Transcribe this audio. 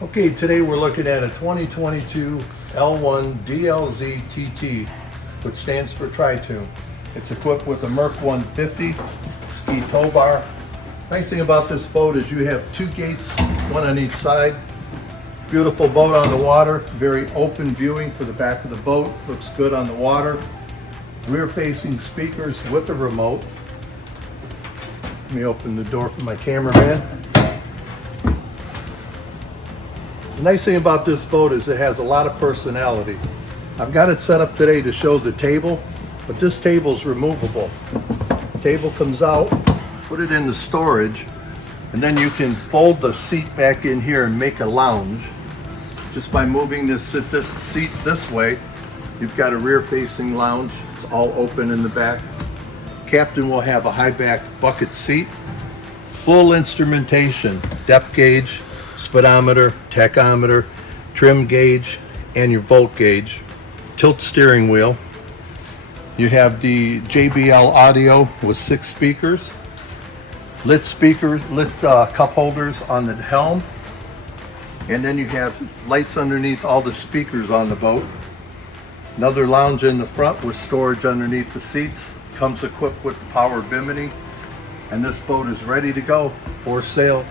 Okay, today we're looking at a 2022 L1 DLZ TT, which stands for Tri-Toon. It's equipped with a Merc 150 ski tow bar. Nice thing about this boat is you have two gates, one on each side. Beautiful boat on the water, very open viewing for the back of the boat, looks good on the water. Rear facing speakers with a remote. Let me open the door for my cameraman. The nice thing about this boat is it has a lot of personality. I've got it set up today to show the table, but this table is removable. Table comes out, put it in the storage, and then you can fold the seat back in here and make a lounge. Just by moving this seat this way, you've got a rear facing lounge. It's all open in the back. Captain will have a high back bucket seat, full instrumentation, depth gauge, speedometer, tachometer, trim gauge, and your volt gauge. Tilt steering wheel. You have the JBL audio with 6 speakers. Lit cup holders on the helm. And then you have lights underneath all the speakers on the boat. Another lounge in the front with storage underneath the seats. Comes equipped with power bimini. And this boat is ready to go for sale.